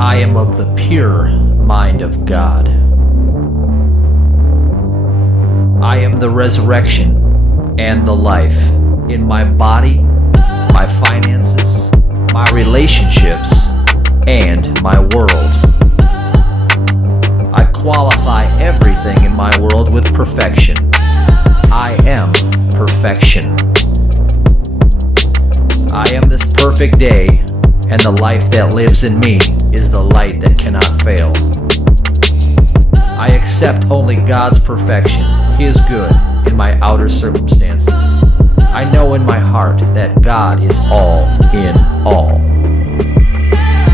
I am of the pure mind of God. I am the resurrection and the life in my body, my finances, my relationships, and my world. I qualify everything in my world with perfection. I am perfection. I am this perfect day, and the life that lives in me is the light that cannot fail. I accept only God's perfection, His good, in my outer circumstances. I know in my heart that God is all in all.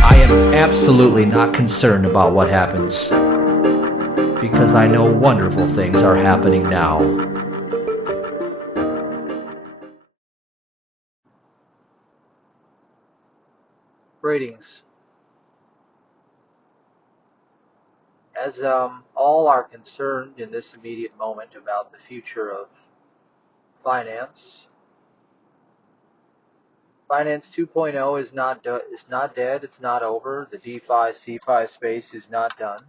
I am absolutely not concerned about what happens, because I know wonderful things are happening now. Greetings. As all are concerned in this immediate moment about the future of finance, Finance 2.0 is not dead, it's not over. The DeFi, CeFi space is not done.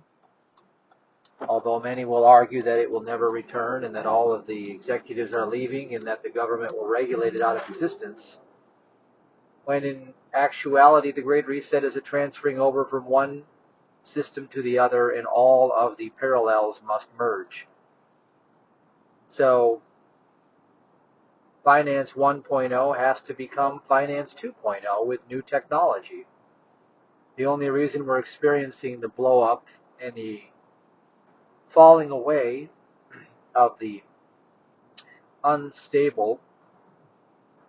Although many will argue that it will never return and that all of the executives are leaving and that the government will regulate it out of existence, when in actuality the Great Reset is a transferring over from one system to the other, and all of the parallels must merge. So Finance 1.0 has to become Finance 2.0 with new technology. The only reason we're experiencing the blow up and the falling away of the unstable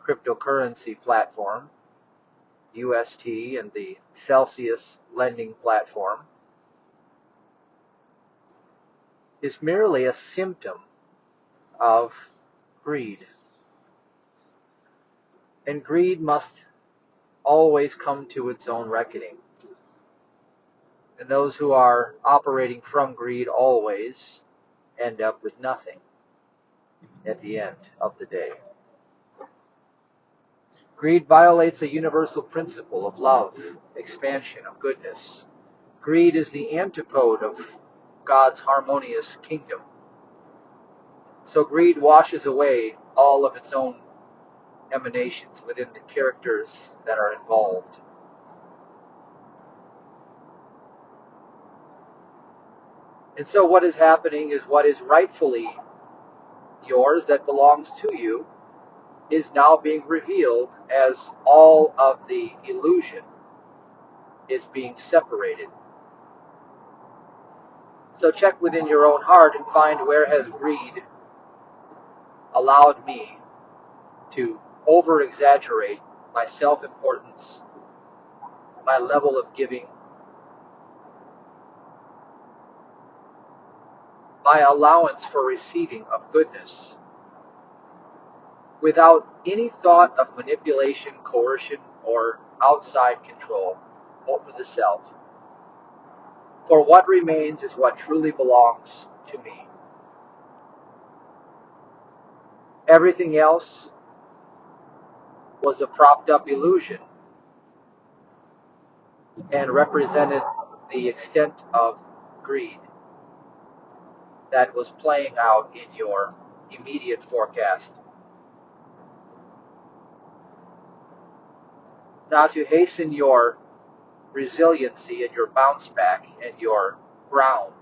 cryptocurrency platform, UST, and the Celsius lending platform is merely a symptom of greed. And greed must always come to its own reckoning. And those who are operating from greed always end up with nothing at the end of the day. Greed violates a universal principle of love, expansion, of goodness. Greed is the antipode of God's harmonious kingdom. So greed washes away all of its own emanations within the characters that are involved. And so what is happening is what is rightfully yours, that belongs to you, is now being revealed as all of the illusion is being separated. So check within your own heart and find, where has greed allowed me to over-exaggerate my self-importance, my level of giving, my allowance for receiving of goodness, without any thought of manipulation, coercion, or outside control over the self. For what remains is what truly belongs to me. Everything else was a propped up illusion and represented the extent of greed that was playing out in your immediate forecast. Now, to hasten your resiliency and your bounce back and your ground,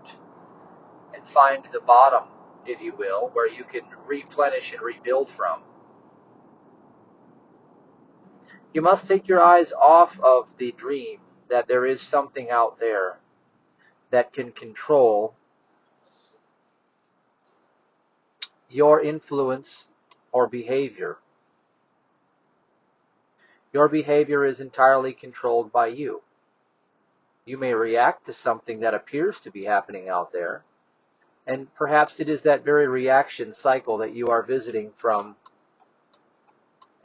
and find the bottom, if you will, where you can replenish and rebuild from, you must take your eyes off of the dream that there is something out there that can control your influence or behavior. Your behavior is entirely controlled by you. You may react to something that appears to be happening out there, and perhaps it is that very reaction cycle that you are visiting from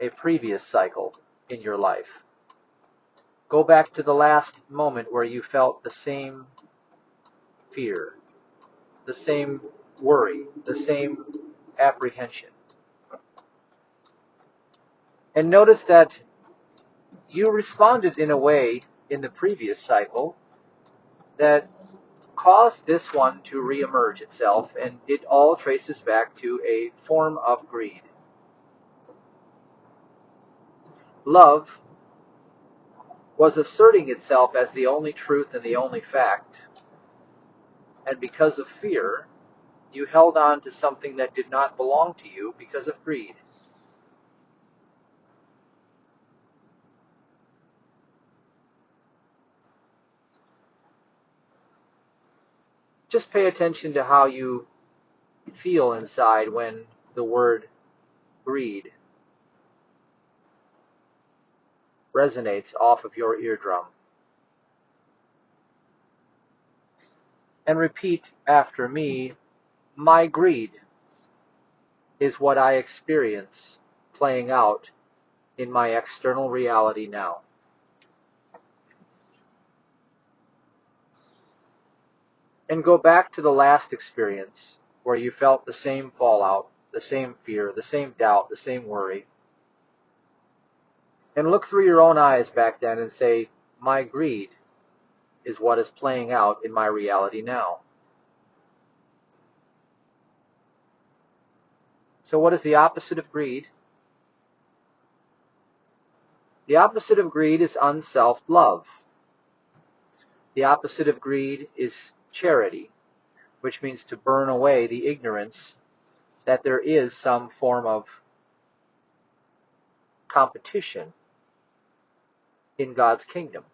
a previous cycle in your life. Go back to the last moment where you felt the same fear, the same worry, the same apprehension. And notice that you responded in a way in the previous cycle that caused this one to reemerge itself, and it all traces back to a form of greed. Love was asserting itself as the only truth and the only fact, and because of fear, you held on to something that did not belong to you because of greed. Just pay attention to how you feel inside when the word greed resonates off of your eardrum. And repeat after me, my greed is what I experience playing out in my external reality now. And go back to the last experience where you felt the same fallout, the same fear, the same doubt, the same worry. And look through your own eyes back then and say, my greed is what is playing out in my reality now. So what is the opposite of greed? The opposite of greed is unselfed love. The opposite of greed is charity, which means to burn away the ignorance that there is some form of competition in God's kingdom.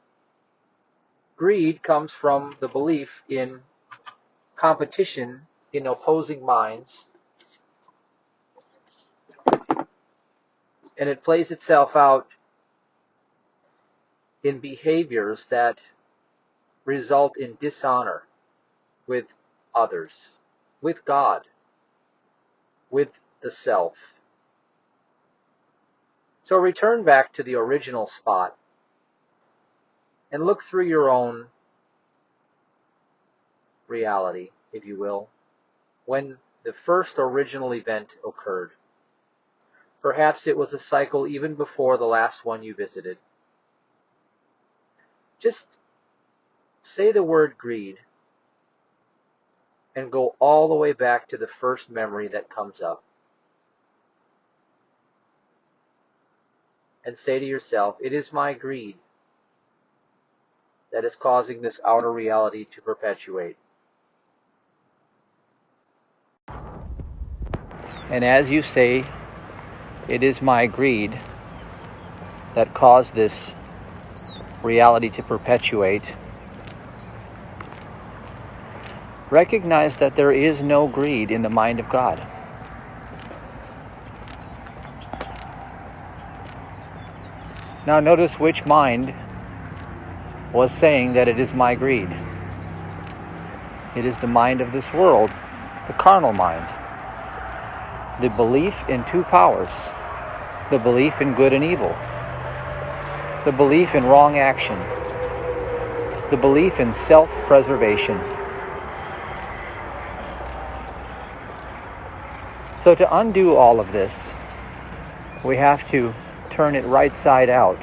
Greed comes from the belief in competition in opposing minds, and it plays itself out in behaviors that result in dishonor with others, with God, with the self. So return back to the original spot and look through your own reality, if you will, when the first original event occurred. Perhaps it was a cycle even before the last one you visited. Just say the word greed and go all the way back to the first memory that comes up. And say to yourself, it is my greed that is causing this outer reality to perpetuate. And as you say, it is my greed that caused this reality to perpetuate, recognize that there is no greed in the mind of God. Now notice which mind was saying that it is my greed. It is the mind of this world, the carnal mind. The belief in two powers, the belief in good and evil, the belief in wrong action, the belief in self-preservation. So to undo all of this, we have to turn it right side out.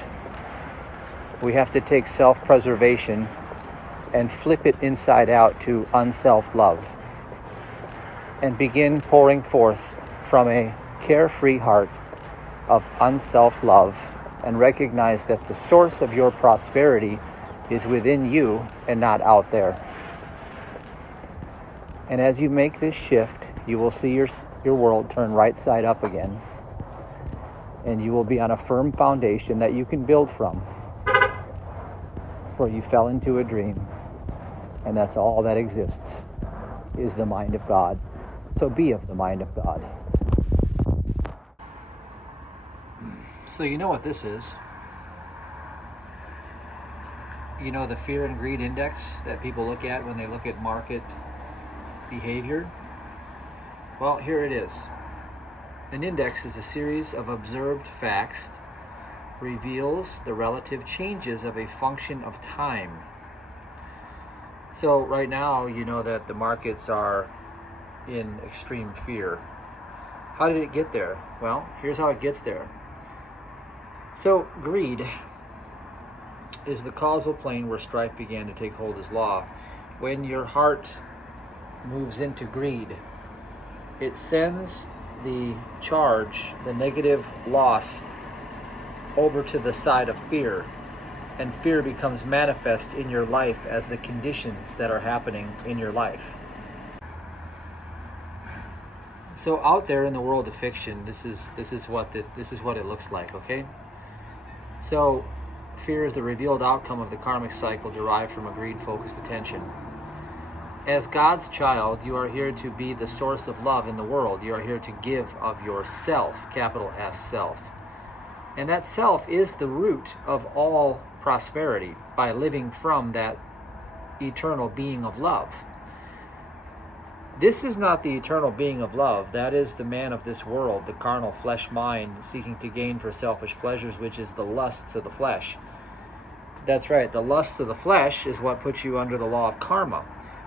We have to take self-preservation and flip it inside out to unself-love and begin pouring forth from a carefree heart of unself-love and recognize that the source of your prosperity is within you and not out there. And as you make this shift, you will see your world turn right side up again, and you will be on a firm foundation that you can build from. For you fell into a dream, and that's all that exists, is the mind of God. So be of the mind of God. So you know what this is. You know the fear and greed index that people look at when they look at market behavior? Well, here it is. An index is a series of observed facts, reveals the relative changes of a function of time. So right now, you know that the markets are in extreme fear. How did it get there? Well, here's how it gets there. So greed is the causal plane where strife began to take hold as law. when your heart moves into greed, it sends the charge, the negative loss, over to the side of fear, and fear becomes manifest in your life as the conditions that are happening in your life. So out there in the world of fiction, this is what it looks like, okay? So fear is the revealed outcome of the karmic cycle derived from a greed-focused attention. As God's child, you are here to be the source of love in the world. You are here to give of yourself, capital S, self. And that self is the root of all prosperity by living from that eternal being of love. This is not the eternal being of love. That is the man of this world, the carnal flesh mind, seeking to gain for selfish pleasures, which is the lusts of the flesh. That's right, the lusts of the flesh is what puts you under the law of karma.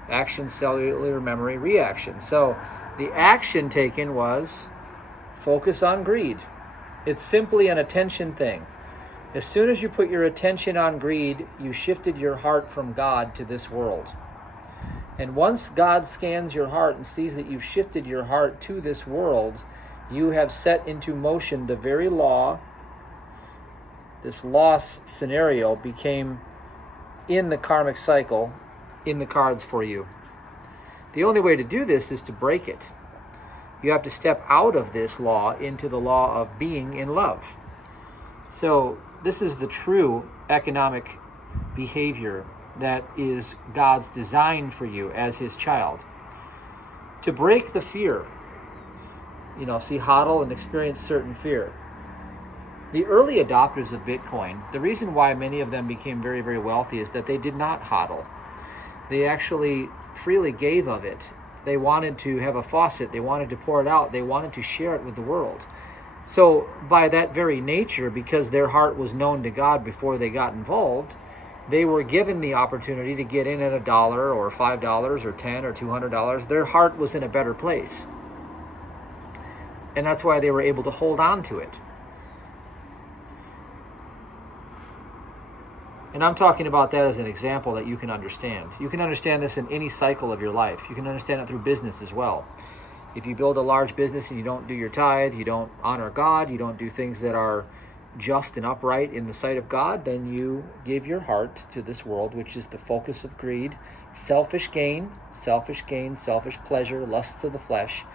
Action, cellular memory, reaction. So the action taken was focus on greed. It's simply an attention thing. As soon as you put your attention on greed, you shifted your heart from God to this world. And once God scans your heart and sees that you've shifted your heart to this world, you have set into motion the very law. This loss scenario became in the karmic cycle, in the cards for you. The only way to do this is to break it. You have to step out of this law into the law of being in love. So this is the true economic behavior that is God's design for you as his child. To break the fear, see, hodl and experience certain fear. The early adopters of Bitcoin, the reason why many of them became very, very wealthy is that they did not hodl. They actually freely gave of it. They wanted to have a faucet. They wanted to pour it out. They wanted to share it with the world. So by that very nature, because their heart was known to God before they got involved, they were given the opportunity to get in at $1 or $5 or $10 or $200. Their heart was in a better place. And that's why they were able to hold on to it. And I'm talking about that as an example that you can understand. You can understand this in any cycle of your life. You can understand it through business as well. If you build a large business and you don't do your tithe, you don't honor God, you don't do things that are just and upright in the sight of God, then you give your heart to this world, which is the focus of greed, selfish gain, selfish pleasure, lusts of the flesh.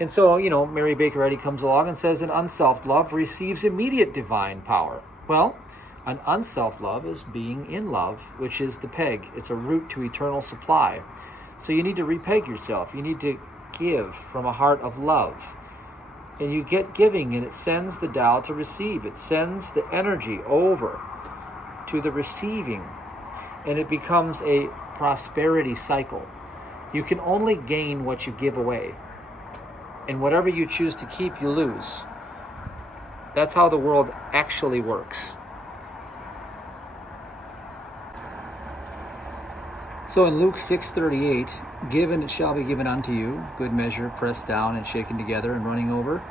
And so, Mary Baker Eddy comes along and says an unselfed love receives immediate divine power. Well, an unselfed love is being in love, which is the peg. It's a route to eternal supply. So you need to repeg yourself. You need to give from a heart of love. And you get giving, and it sends the Tao to receive. It sends the energy over to the receiving, and it becomes a prosperity cycle. You can only gain what you give away, and whatever you choose to keep, you lose. That's how the world actually works. So in Luke 6:38, given it shall be given unto you, good measure, pressed down and shaken together and running over,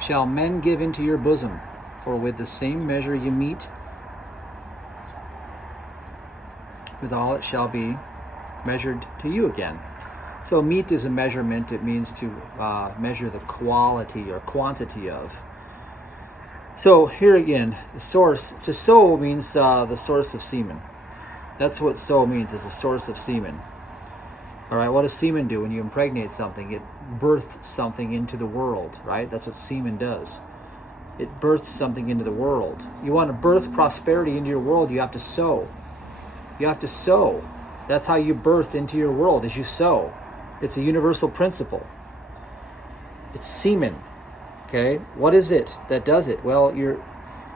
shall men give into your bosom. For with the same measure you meet, withal it shall be measured to you again. So meet is a measurement. It means to measure the quality or quantity of. So here again, the source, to sow means the source of semen. That's what sow means, is a source of semen. All right, what does semen do when you impregnate something? It births something into the world, right? That's what semen does. It births something into the world. You want to birth prosperity into your world, you have to sow. You have to sow. That's how you birth into your world, is you sow. It's a universal principle. It's semen. Okay, what is it that does it? Well, you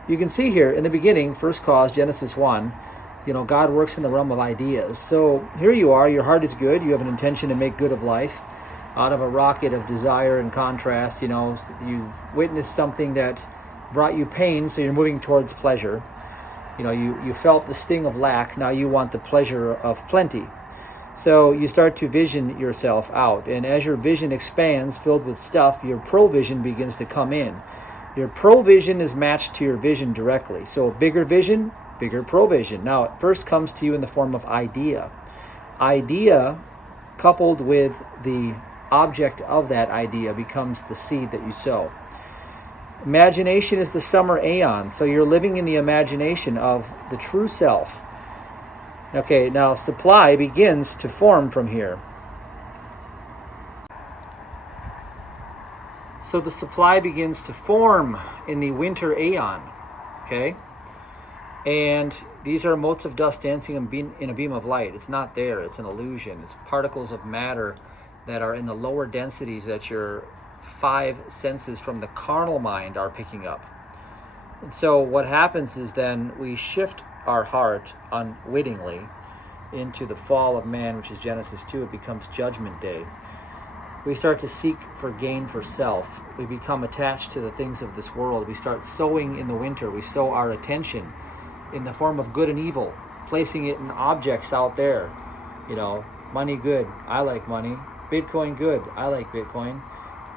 can see here in the beginning, first cause, Genesis 1, God works in the realm of ideas. So here you are, your heart is good, you have an intention to make good of life. Out of a rocket of desire and contrast, you witnessed something that brought you pain, so you're moving towards pleasure. You felt the sting of lack, now you want the pleasure of plenty. So you start to vision yourself out, and as your vision expands, filled with stuff, your provision begins to come in. Your provision is matched to your vision directly. So bigger vision, bigger provision. Now, it first comes to you in the form of idea. idea coupled with the object of that idea becomes the seed that you sow. Imagination is the summer aeon, so you're living in the imagination of the true self. Okay, now supply begins to form from here. So the supply begins to form in the winter aeon, okay? And these are motes of dust dancing in a beam of light. It's not there, it's an illusion. It's particles of matter that are in the lower densities that your five senses from the carnal mind are picking up. And so what happens is then we shift our heart unwittingly into the fall of man, which is Genesis 2. It becomes Judgment Day. We start to seek for gain for self. We become attached to the things of this world. We start sowing in the winter. We sow our attention in the form of good and evil, placing it in objects out there. You know, money good, I like money. Bitcoin good, I like Bitcoin.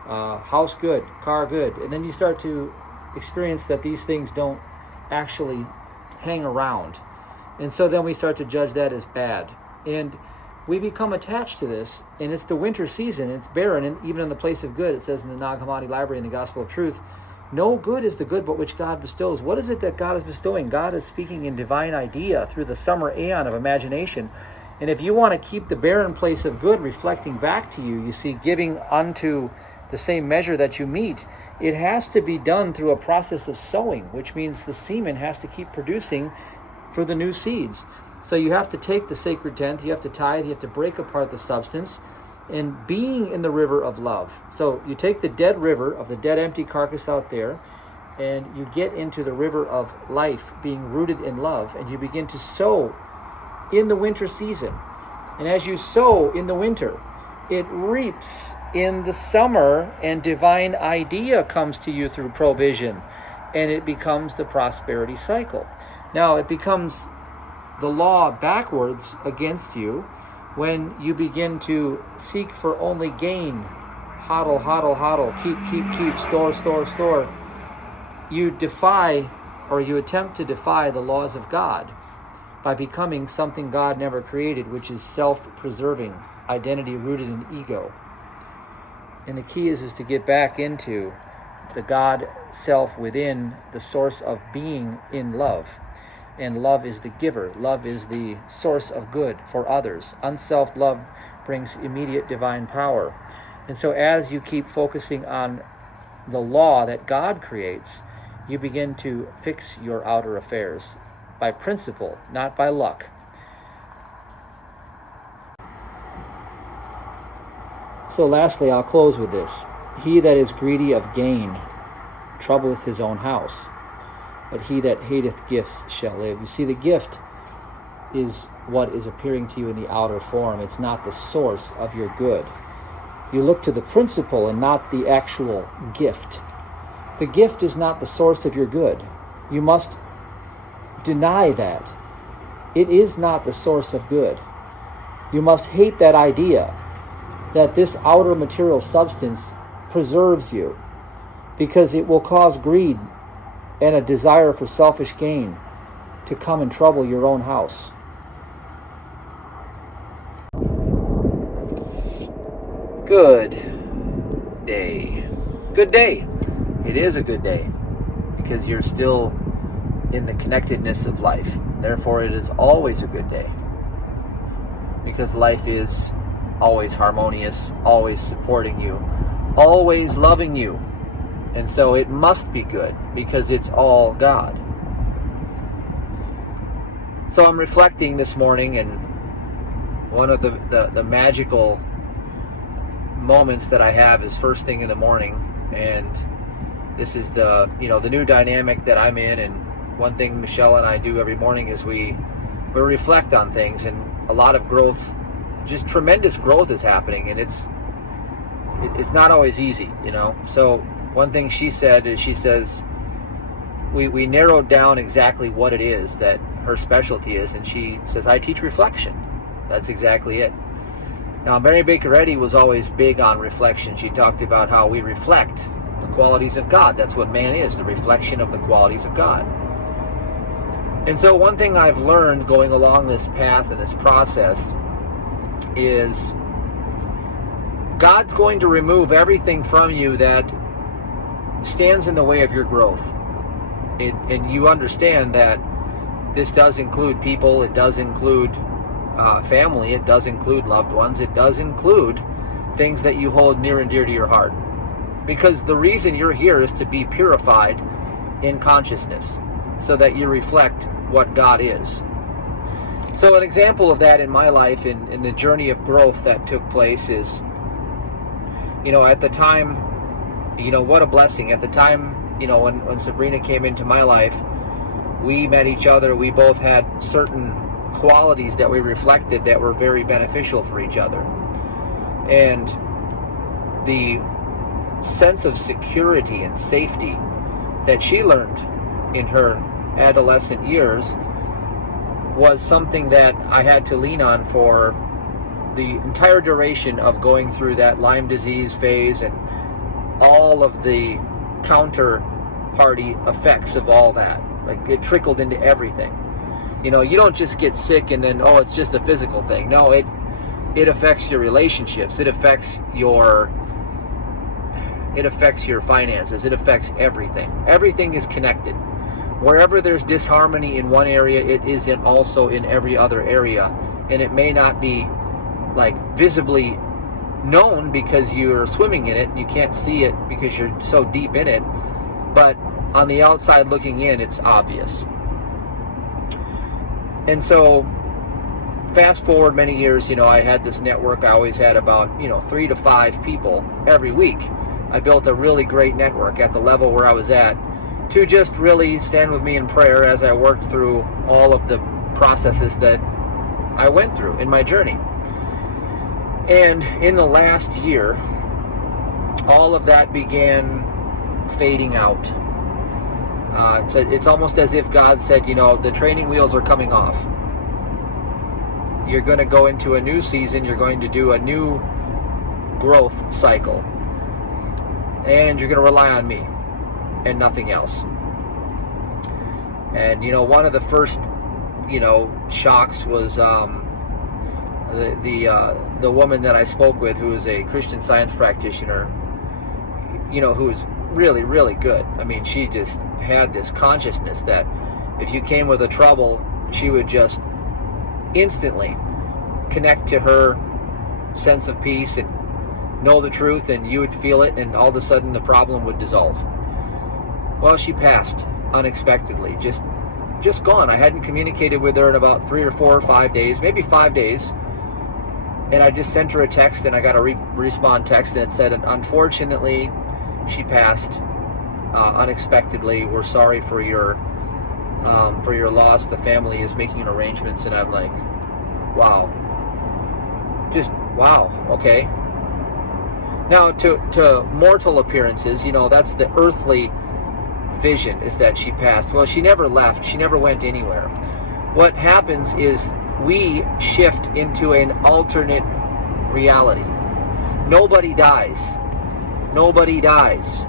House good, car good. And then you start to experience that these things don't actually hang around. And so then we start to judge that as bad. And we become attached to this, and it's the winter season, it's barren, and even in the place of good, it says in the Nag Hammadi Library in the Gospel of Truth, no good is the good but which God bestows. What is it that God is bestowing? God is speaking in divine idea through the summer aeon of imagination. And if you want to keep the barren place of good reflecting back to you, you see, giving unto the same measure that you meet, it has to be done through a process of sowing, which means the semen has to keep producing for the new seeds. So you have to take the sacred tenth, you have to tithe, you have to break apart the substance, and being in the river of love. So you take the dead river of the dead empty carcass out there, and you get into the river of life, being rooted in love, and you begin to sow in the winter season. And as you sow in the winter, it reaps in the summer, and divine idea comes to you through provision, and it becomes the prosperity cycle. Now it becomes the law backwards against you when you begin to seek for only gain. Hodl, hodl, hodl, keep, store. You defy, or you attempt to defy the laws of God by becoming something God never created, which is self-preserving, identity rooted in ego. And the key is to get back into the God self within, the source of being in love. And love is the giver. Love is the source of good for others. Unselfed love brings immediate divine power. And so as you keep focusing on the law that God creates, you begin to fix your outer affairs by principle, not by luck. So lastly, I'll close with this. He that is greedy of gain troubleth his own house, but he that hateth gifts shall live. You see, the gift is what is appearing to you in the outer form. It's not the source of your good. You look to the principle and not the actual gift. The gift is not the source of your good. You must deny that. It is not the source of good. You must hate that idea that this outer material substance preserves you, because it will cause greed and a desire for selfish gain to come and trouble your own house. Good day. Good day. It is a good day because you're still in the connectedness of life. Therefore, it is always a good day because life is always harmonious, always supporting you, always loving you. And so it must be good because it's all God. So I'm reflecting this morning, and one of the magical moments that I have is first thing in the morning, and this is the new dynamic that I'm in. And one thing Michelle and I do every morning is we reflect on things, and a lot of growth, just tremendous growth is happening, and it's not always easy, So one thing she said is, she says, we narrowed down exactly what it is that her specialty is, and she says, I teach reflection. That's exactly it. Now, Mary Baker Eddy was always big on reflection. She talked about how we reflect the qualities of God. That's what man is, the reflection of the qualities of God. And so one thing I've learned going along this path and this process is God's going to remove everything from you that stands in the way of your growth. And you understand that this does include people, it does include family, it does include loved ones, it does include things that you hold near and dear to your heart. Because the reason you're here is to be purified in consciousness so that you reflect what God is. So an example of that in my life, in the journey of growth that took place is, at the time, what a blessing. At the time, when Sabrina came into my life, we met each other. We both had certain qualities that we reflected that were very beneficial for each other. And the sense of security and safety that she learned in her adolescent years was something that I had to lean on for the entire duration of going through that Lyme disease phase and all of the counterparty effects of all that. Like, it trickled into everything. You don't just get sick and then, it's just a physical thing. No, it affects your relationships. It affects your finances. It affects everything. Everything is connected. Wherever there's disharmony in one area, it is also in every other area. And it may not be visibly known because you're swimming in it and you can't see it because you're so deep in it. But on the outside looking in, it's obvious. And so fast forward many years, I had this network. I always had about 3 to 5 people every week. I built a really great network at the level where I was at to just really stand with me in prayer as I worked through all of the processes that I went through in my journey. And in the last year, all of that began fading out. It's almost as if God said, the training wheels are coming off. You're going to go into a new season. You're going to do a new growth cycle. And you're going to rely on me and nothing else. And, one of the first, shocks was the woman that I spoke with, who was a Christian Science practitioner, who was really, really good. I mean, she just had this consciousness that if you came with a trouble, she would just instantly connect to her sense of peace and know the truth, and you would feel it, and all of a sudden the problem would dissolve. Well, she passed unexpectedly, just gone. I hadn't communicated with her in about 3 or 4 or 5 days, maybe 5 days. And I just sent her a text, and I got a respawn text, and it said, unfortunately, she passed unexpectedly. We're sorry for your loss. The family is making arrangements. And I'm like, wow. Just wow. Okay. Now, to mortal appearances, that's the earthly vision, is that she passed. Well, she never left. She never went anywhere. What happens is we shift into an alternate reality. Nobody dies. Nobody dies.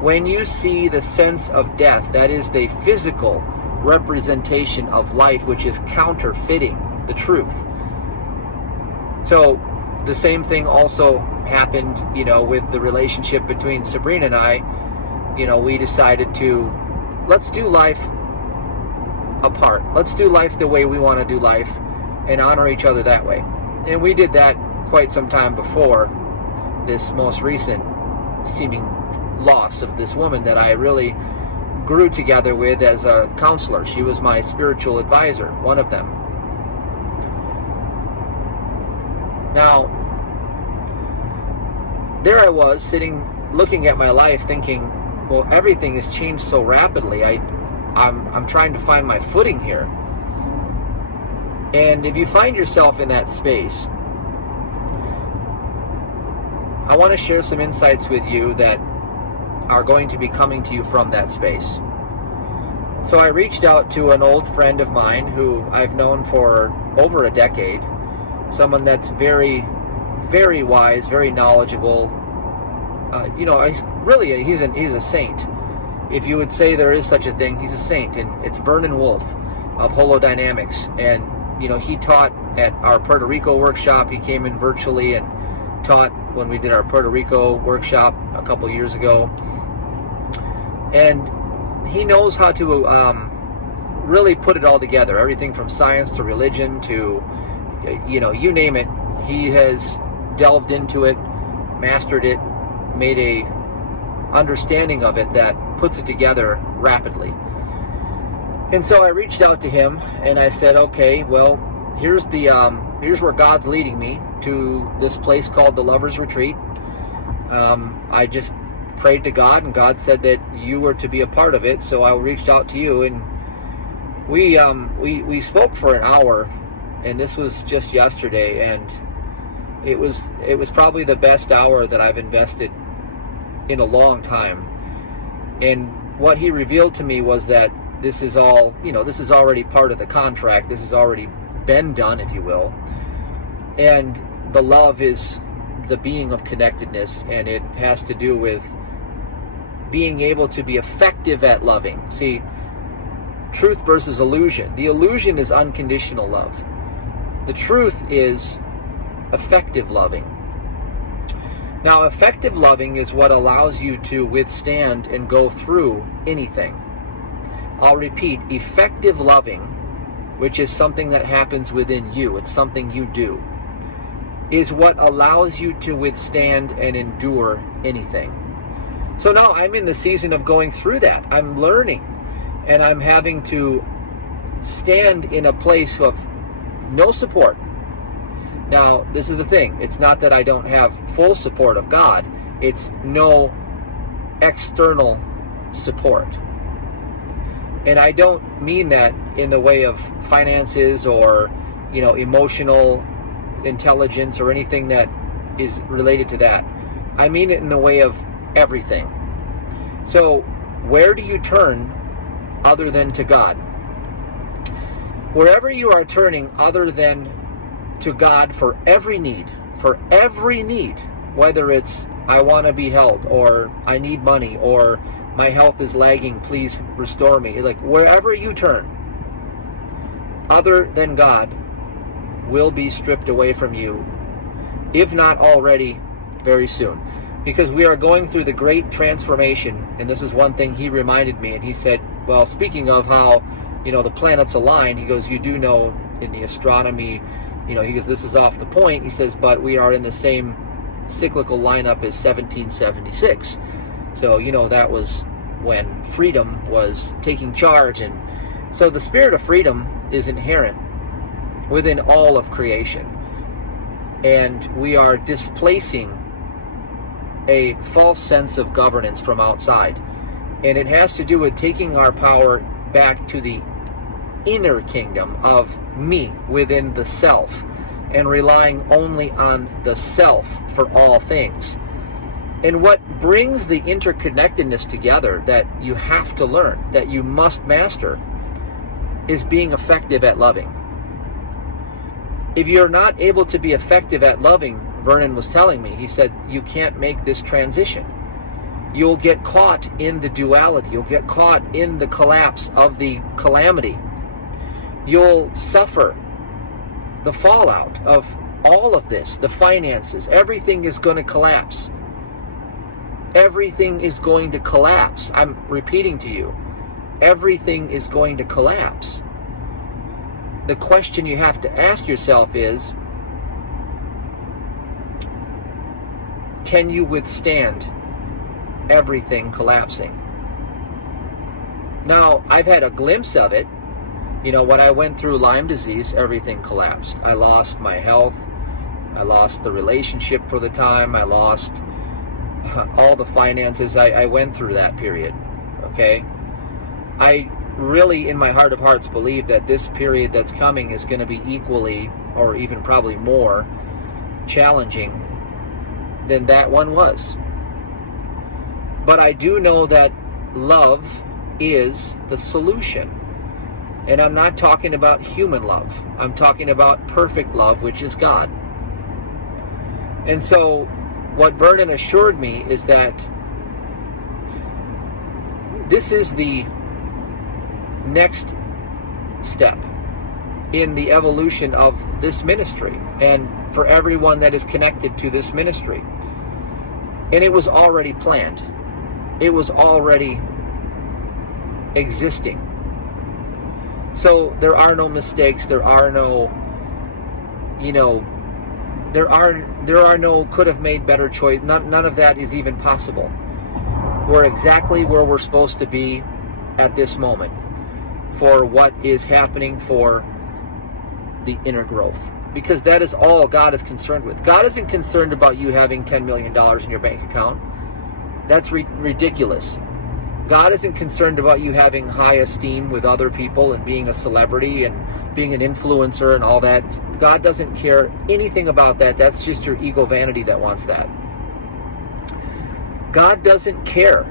When you see the sense of death, that is the physical representation of life, which is counterfeiting the truth. So the same thing also happened, with the relationship between Sabrina and I. We decided let's do life apart. Let's do life the way we want to do life and honor each other that way. And we did that quite some time before this most recent seeming loss of this woman that I really grew together with as a counselor. She was my spiritual advisor, one of them. Now, there I was sitting, looking at my life, thinking, well, everything has changed so rapidly. I'm trying to find my footing here. And if you find yourself in that space, I want to share some insights with you that are going to be coming to you from that space. So I reached out to an old friend of mine who I've known for over a decade, someone that's very, very wise, very knowledgeable. He's a saint. If you would say there is such a thing, he's a saint. And it's Vernon Wolf of Holodynamics. And he taught at our Puerto Rico workshop. He came in virtually and taught when we did our Puerto Rico workshop a couple years ago. And he knows how to really put it all together. Everything from science to religion to, you name it. He has delved into it, mastered it, made a understanding of it that puts it together rapidly. And so I reached out to him and I said, okay, well, here's where God's leading me, to this place called the Lovers Retreat. I just prayed to God, and God said that you were to be a part of it, so I reached out to you, and we spoke for an hour, and this was just yesterday, and it was probably the best hour that I've invested in a long time. And what he revealed to me was that this is all, this is already part of the contract. This has already been done, if you will. And the love is the being of connectedness, and it has to do with being able to be effective at loving. See, truth versus illusion. The illusion is unconditional love. The truth is effective loving. Now, effective loving is what allows you to withstand and go through anything. I'll repeat, effective loving, which is something that happens within you, it's something you do, is what allows you to withstand and endure anything. So now I'm in the season of going through that. I'm learning, and I'm having to stand in a place of no support. Now, this is the thing. It's not that I don't have full support of God. It's no external support. And I don't mean that in the way of finances or, emotional intelligence or anything that is related to that. I mean it in the way of everything. So, where do you turn other than to God? Wherever you are turning other than to God for every need, whether it's I want to be held, or I need money, or my health is lagging, please restore me. Like, wherever you turn other than God will be stripped away from you, if not already, very soon. Because we are going through the great transformation, and this is one thing he reminded me, and he said, well, speaking of how, the planets aligned, he goes, you do know in the astronomy, he goes, this is off the point, he says, but we are in the same cyclical lineup as 1776. So, that was when freedom was taking charge. And so the spirit of freedom is inherent within all of creation. And we are displacing a false sense of governance from outside. And it has to do with taking our power back to the inner kingdom of me within the self, and relying only on the self for all things. And what brings the interconnectedness together that you have to learn, that you must master, is being effective at loving. If you're not able to be effective at loving, Vernon was telling me, he said, you can't make this transition. You'll get caught in the duality. You'll get caught in the collapse of the calamity. You'll suffer the fallout of all of this, the finances. Everything is going to collapse. Everything is going to collapse. I'm repeating to you, everything is going to collapse. The question you have to ask yourself is, can you withstand everything collapsing? Now, I've had a glimpse of it. When I went through Lyme disease, everything collapsed. I lost my health. I lost the relationship for the time. I lost all the finances. I went through that period, okay? I really, in my heart of hearts, believe that this period that's coming is going to be equally, or even probably more, challenging than that one was. But I do know that love is the solution. And I'm not talking about human love. I'm talking about perfect love, which is God. And so what Vernon assured me is that this is the next step in the evolution of this ministry and for everyone that is connected to this ministry. And it was already planned. It was already existing. So there are no mistakes. There are no, there are no could have made better choice. None of that is even possible. We're exactly where we're supposed to be at this moment for what is happening for the inner growth, because that is all God is concerned with. God isn't concerned about you having $10 million in your bank account. That's ridiculous. God isn't concerned about you having high esteem with other people and being a celebrity and being an influencer and all that. God doesn't care anything about that. That's just your ego vanity that wants that. God doesn't care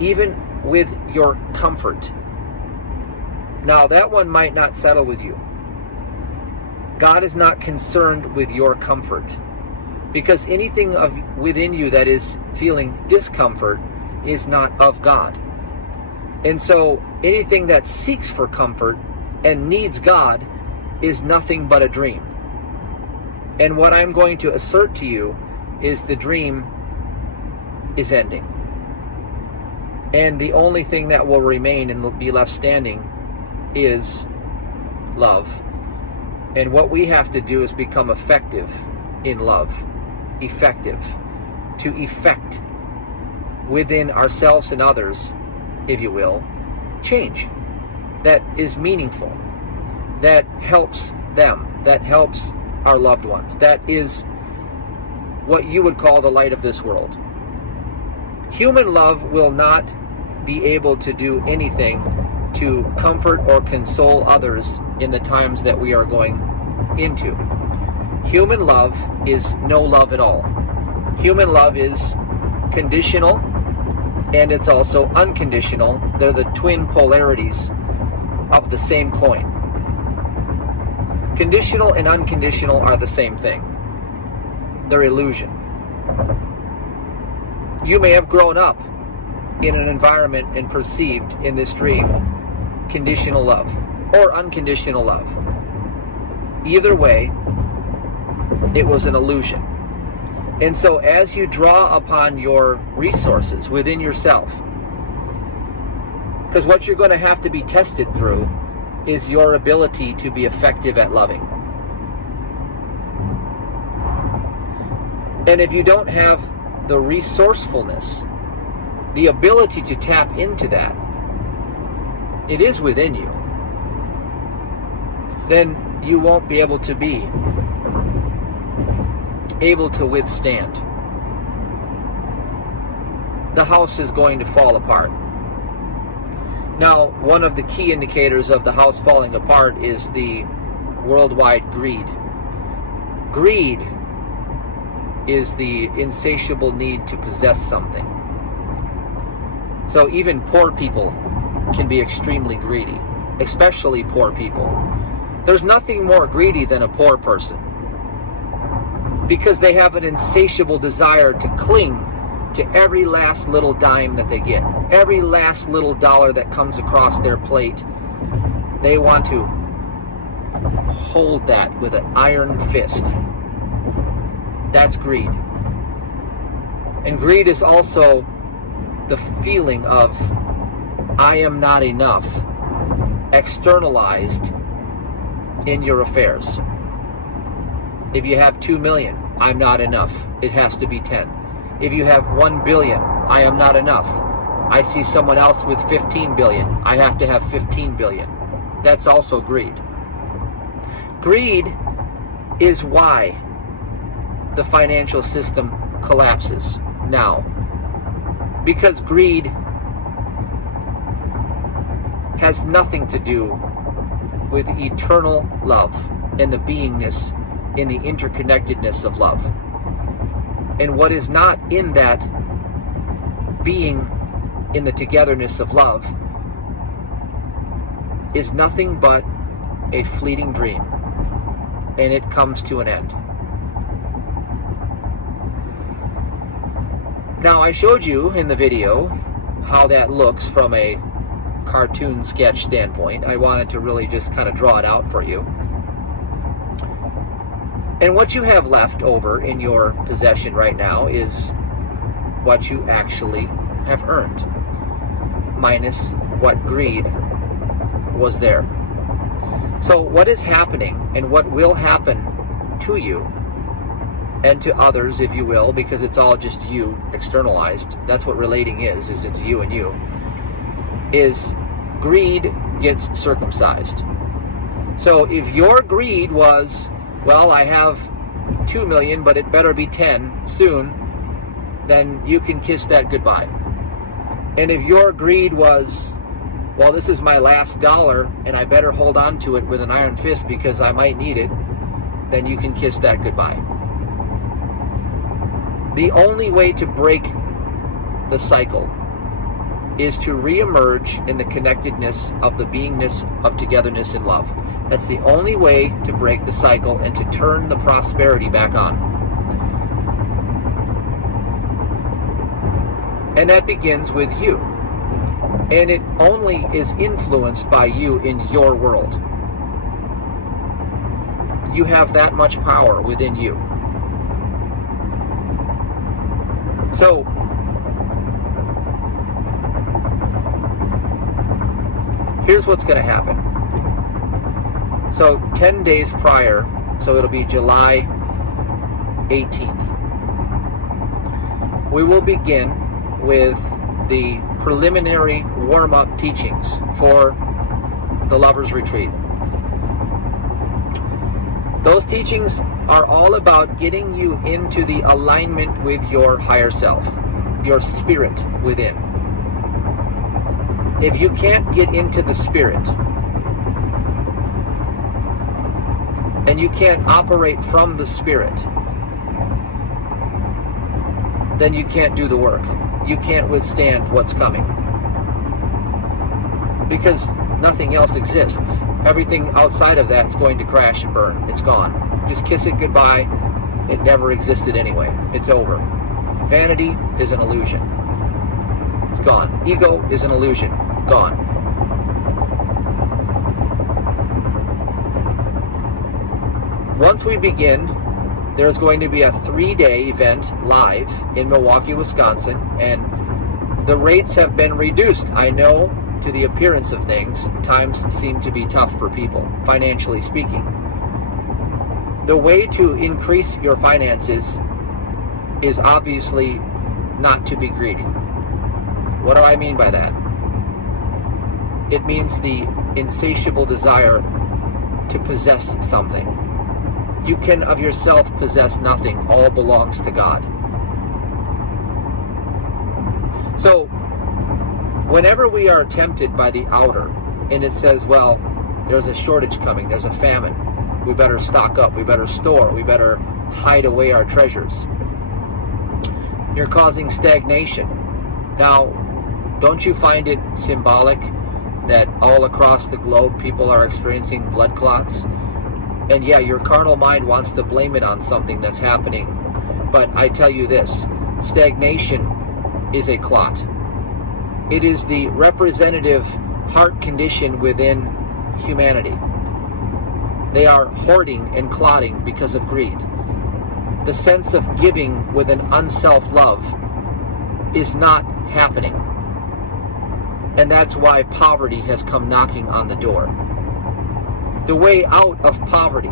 even with your comfort. Now, that one might not settle with you. God is not concerned with your comfort, because anything within you that is feeling discomfort is not of God. And so anything that seeks for comfort and needs God is nothing but a dream. And what I'm going to assert to you is the dream is ending. And the only thing that will remain and will be left standing is love. And what we have to do is become effective in love. Effective. To effect within ourselves and others, if you will, change that is meaningful, that helps them, that helps our loved ones. That is what you would call the light of this world. Human love will not be able to do anything to comfort or console others in the times that we are going into. Human love is no love at all. Human love is conditional, and it's also unconditional. They're the twin polarities of the same coin. Conditional and unconditional are the same thing. They're illusion. You may have grown up in an environment and perceived in this dream conditional love or unconditional love. Either way, it was an illusion. And so as you draw upon your resources within yourself, because what you're going to have to be tested through is your ability to be effective at loving. And if you don't have the resourcefulness, the ability to tap into that, it is within you, then you won't be able to withstand. The house is going to fall apart. Now, one of the key indicators of the house falling apart is the worldwide greed. Greed is the insatiable need to possess something. So even poor people can be extremely greedy, especially poor people. There's nothing more greedy than a poor person, because they have an insatiable desire to cling to every last little dime that they get, every last little dollar that comes across their plate. They want to hold that with an iron fist. That's greed. And greed is also the feeling of I am not enough externalized in your affairs. If you have 2 million, I'm not enough. It has to be 10. If you have 1 billion, I am not enough. I see someone else with 15 billion. I have to have 15 billion. That's also greed. Greed is why the financial system collapses now. Because greed has nothing to do with eternal love and the beingness in the interconnectedness of love. And what is not in that being in the togetherness of love is nothing but a fleeting dream, and it comes to an end. Now, I showed you in the video how that looks from a cartoon sketch standpoint. I wanted to really just kind of draw it out for you. And what you have left over in your possession right now is what you actually have earned, minus what greed was there. So what is happening and what will happen to you and to others, if you will, because it's all just you externalized. That's what relating is it's you and you, is greed gets circumcised. So if your greed was, well, I have 2 million, but it better be 10 soon, then you can kiss that goodbye. And if your greed was, well, this is my last dollar and I better hold on to it with an iron fist because I might need it, then you can kiss that goodbye. The only way to break the cycle is to reemerge in the connectedness of the beingness of togetherness and love. That's the only way to break the cycle and to turn the prosperity back on. And that begins with you. And it only is influenced by you in your world. You have that much power within you. So, here's what's going to happen. So 10 days prior, so it'll be July 18th, we will begin with the preliminary warm-up teachings for the Lovers Retreat. Those teachings are all about getting you into the alignment with your higher self, your spirit within. If you can't get into the spirit, and you can't operate from the spirit, then you can't do the work. You can't withstand what's coming. Because nothing else exists. Everything outside of that's going to crash and burn. It's gone. Just kiss it goodbye. It never existed anyway. It's over. Vanity is an illusion. It's gone. Ego is an illusion. Gone. Once we begin, there's going to be a 3-day event live in Milwaukee, Wisconsin, and the rates have been reduced. I know, to the appearance of things, times seem to be tough for people, financially speaking. The way to increase your finances is obviously not to be greedy. What do I mean by that? It means the insatiable desire to possess something. You can of yourself possess nothing. All belongs to God. So, whenever we are tempted by the outer, and it says, well, there's a shortage coming, there's a famine, we better stock up, we better store, we better hide away our treasures, you're causing stagnation. Now, don't you find it symbolic that all across the globe people are experiencing blood clots? And yeah, your carnal mind wants to blame it on something that's happening. But I tell you this, stagnation is a clot. It is the representative heart condition within humanity. They are hoarding and clotting because of greed. The sense of giving with an unself love is not happening. And that's why poverty has come knocking on the door. The way out of poverty,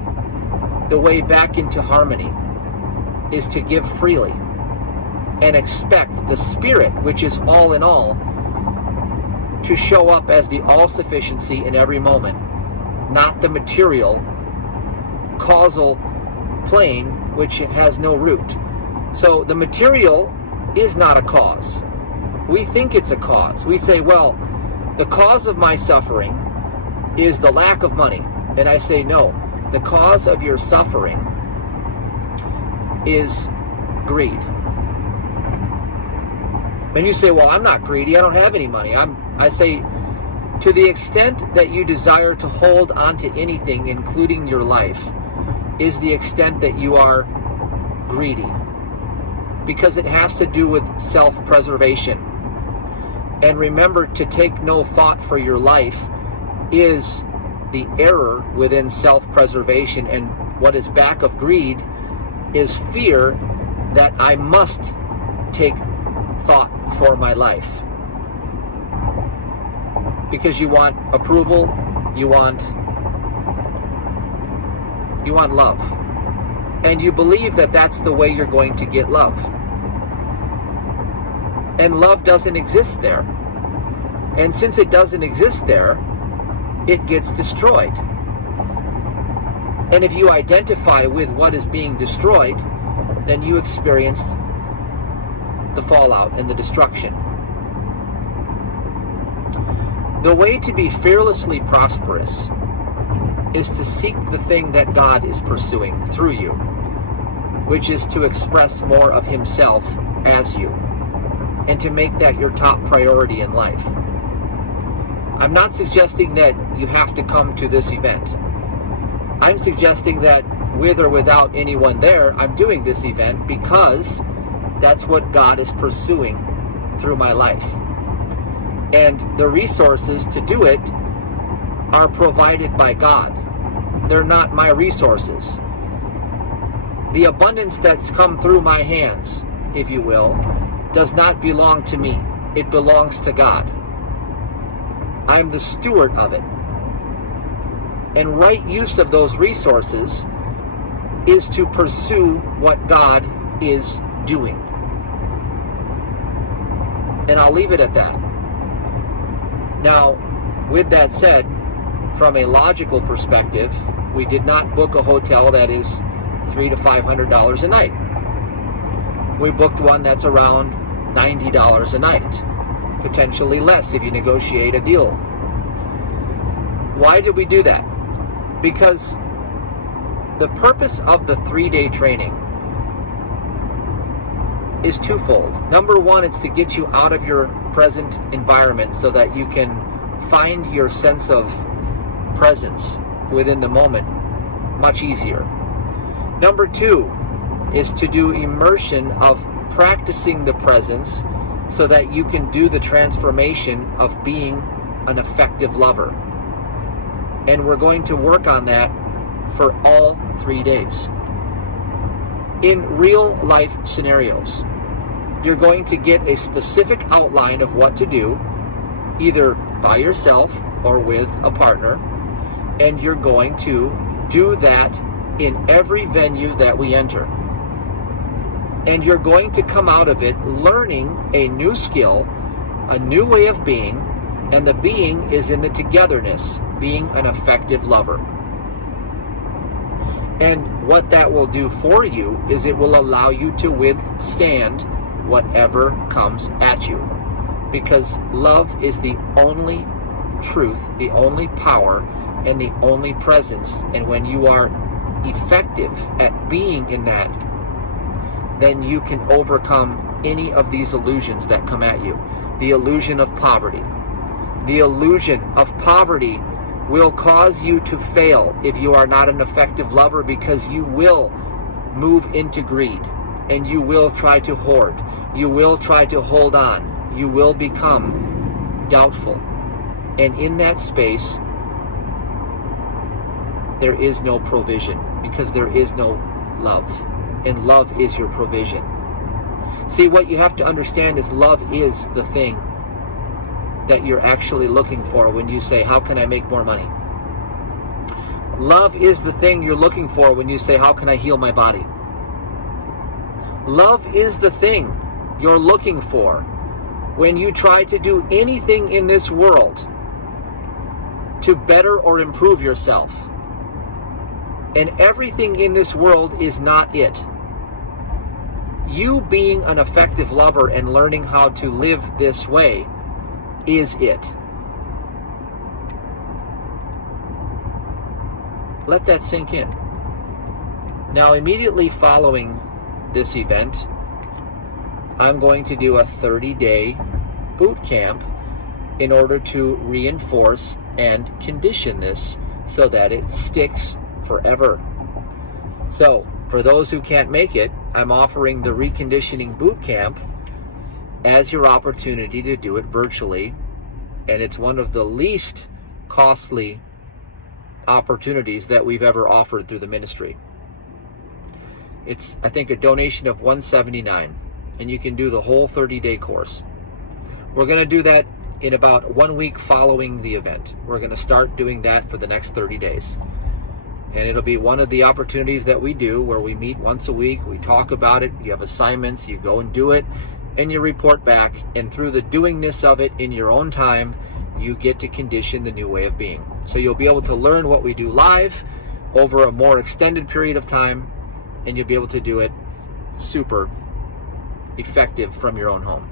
the way back into harmony, is to give freely and expect the Spirit, which is all in all, to show up as the all-sufficiency in every moment, not the material, causal plane, which has no root. So the material is not a cause. We think it's a cause. We say, well, the cause of my suffering is the lack of money. And I say, no, the cause of your suffering is greed. And you say, well, I'm not greedy, I don't have any money. I say, to the extent that you desire to hold onto anything, including your life, is the extent that you are greedy. Because it has to do with self-preservation. And remember, to take no thought for your life is the error within self-preservation, and what is back of greed is fear that I must take thought for my life. Because you want approval, you want love. And you believe that that's the way you're going to get love. And love doesn't exist there. And since it doesn't exist there, it gets destroyed. And if you identify with what is being destroyed, then you experience the fallout and the destruction. The way to be fearlessly prosperous is to seek the thing that God is pursuing through you, which is to express more of Himself as you, and to make that your top priority in life. I'm not suggesting that you have to come to this event. I'm suggesting that with or without anyone there, I'm doing this event because that's what God is pursuing through my life. And the resources to do it are provided by God. They're not my resources. The abundance that's come through my hands, if you will, does not belong to me. It belongs to God. I'm the steward of it. And right use of those resources is to pursue what God is doing. And I'll leave it at that. Now, with that said, from a logical perspective, we did not book a hotel that is $300 to $500 a night. We booked one that's around $90 a night, potentially less if you negotiate a deal. Why did we do that? Because the purpose of the 3-day training is twofold. Number one, it's to get you out of your present environment so that you can find your sense of presence within the moment much easier. Number two is to do immersion of practicing the presence so that you can do the transformation of being an effective lover. And we're going to work on that for all 3 days. In real life scenarios, you're going to get a specific outline of what to do, either by yourself or with a partner, and you're going to do that in every venue that we enter. And you're going to come out of it learning a new skill, a new way of being, and the being is in the togetherness, being an effective lover. And what that will do for you is it will allow you to withstand whatever comes at you. Because love is the only truth, the only power, and the only presence. And when you are effective at being in that, then you can overcome any of these illusions that come at you. The illusion of poverty. The illusion of poverty will cause you to fail if you are not an effective lover, because you will move into greed and you will try to hoard. You will try to hold on. You will become doubtful. And in that space, there is no provision, because there is no love. And love is your provision. See, what you have to understand is love is the thing that you're actually looking for when you say, how can I make more money? Love is the thing you're looking for when you say, how can I heal my body? Love is the thing you're looking for when you try to do anything in this world to better or improve yourself. And everything in this world is not it. You being an effective lover and learning how to live this way is it. Let that sink in. Now, immediately following this event, I'm going to do a 30-day boot camp in order to reinforce and condition this so that it sticks forever. So, for those who can't make it, I'm offering the reconditioning boot camp as your opportunity to do it virtually, and it's one of the least costly opportunities that we've ever offered through the ministry. It's, I think, a donation of $179, and you can do the whole 30-day course. We're going to do that in about 1 week following the event. We're going to start doing that for the next 30 days. And it'll be one of the opportunities that we do where we meet once a week, we talk about it, you have assignments, you go and do it, and you report back. And through the doingness of it in your own time, you get to condition the new way of being. So you'll be able to learn what we do live over a more extended period of time, and you'll be able to do it super effective from your own home.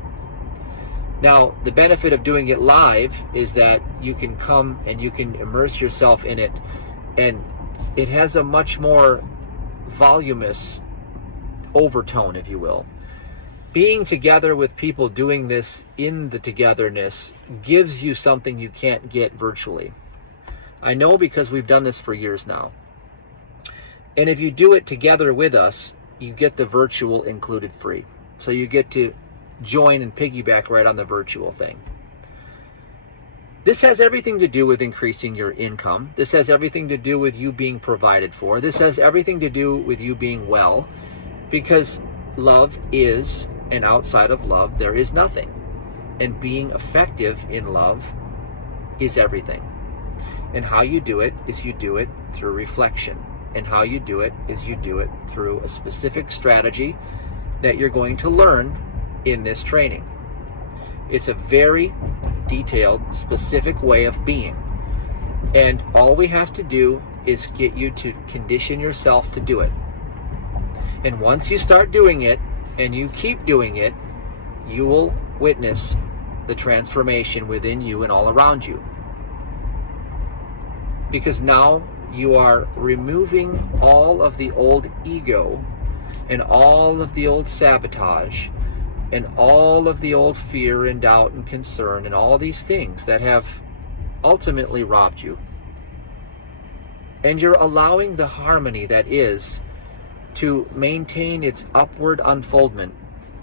Now, the benefit of doing it live is that you can come and you can immerse yourself in it, and it has a much more voluminous overtone, if you will. Being together with people doing this in the togetherness gives you something you can't get virtually. I know because we've done this for years now. And if you do it together with us, you get the virtual included free. So you get to join and piggyback right on the virtual thing. This has everything to do with increasing your income. This has everything to do with you being provided for. This has everything to do with you being well, because love is, and outside of love, there is nothing. And being effective in love is everything. And how you do it is you do it through reflection. And how you do it is you do it through a specific strategy that you're going to learn in this training. It's a very detailed, specific way of being. And all we have to do is get you to condition yourself to do it. And once you start doing it, and you keep doing it, you will witness the transformation within you and all around you. Because now you are removing all of the old ego and all of the old sabotage and all of the old fear and doubt and concern and all these things that have ultimately robbed you. And you're allowing the harmony that is to maintain its upward unfoldment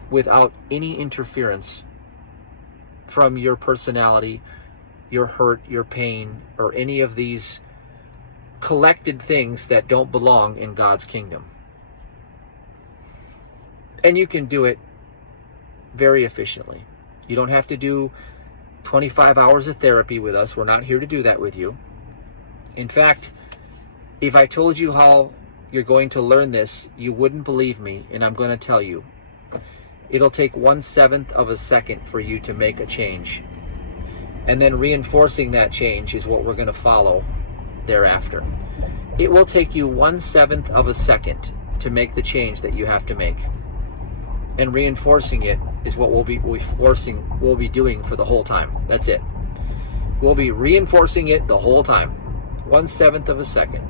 without any interference from your personality, your hurt, your pain, or any of these collected things that don't belong in God's kingdom. And you can do it very efficiently. You don't have to do 25 hours of therapy with us. We're not here to do that with you. In fact, if I told you how you're going to learn this, you wouldn't believe me, and I'm going to tell you. It'll take 1/7 of a second for you to make a change. And then reinforcing that change is what we're going to follow thereafter. It will take you 1/7 of a second to make the change that you have to make. And reinforcing it is what we'll be doing for the whole time. That's it. We'll be reinforcing it the whole time. 1/7 of a second.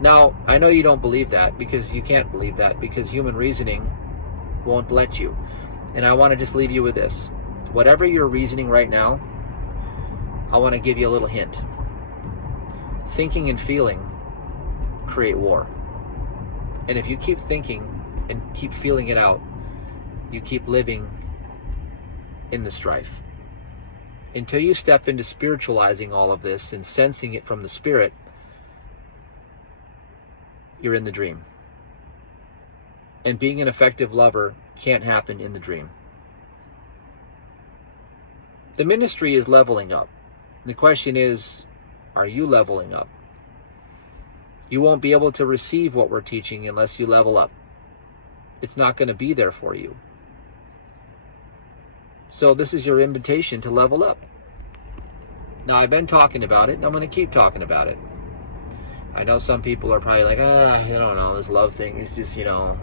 Now, I know you don't believe that, because you can't believe that, because human reasoning won't let you. And I want to just leave you with this. Whatever you're reasoning right now, I want to give you a little hint. Thinking and feeling create war. And if you keep thinking and keep feeling it out, you keep living in the strife. Until you step into spiritualizing all of this and sensing it from the Spirit, you're in the dream. And being an effective lover can't happen in the dream. The ministry is leveling up. The question is, are you leveling up? You won't be able to receive what we're teaching unless you level up. It's not going to be there for you. So this is your invitation to level up. Now, I've been talking about it, and I'm going to keep talking about it. I know some people are probably like, I don't know, this love thing is just,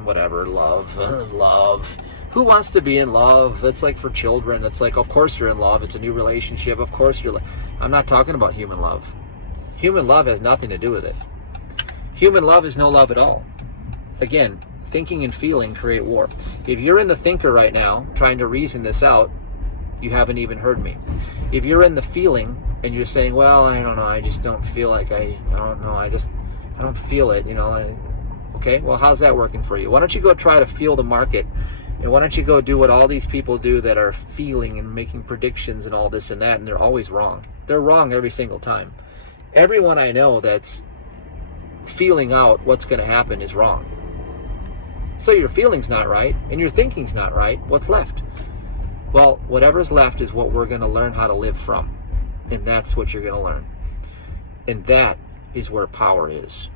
whatever, love, love. Who wants to be in love? It's like for children. It's like, of course you're in love. It's a new relationship. Of course you're I'm not talking about human love. Human love has nothing to do with it. Human love is no love at all. Again, thinking and feeling create war. If you're in the thinker right now, trying to reason this out, you haven't even heard me. If you're in the feeling and you're saying, well, I don't know, I just don't feel like I don't know, I don't feel it, okay, well, how's that working for you? Why don't you go try to feel the market And why don't you go do what all these people do that are feeling and making predictions and all this and that, and they're always wrong. They're wrong every single time. Everyone I know that's feeling out what's going to happen is wrong. So your feeling's not right, and your thinking's not right. What's left? Well, whatever's left is what we're going to learn how to live from. And that's what you're going to learn. And that is where power is.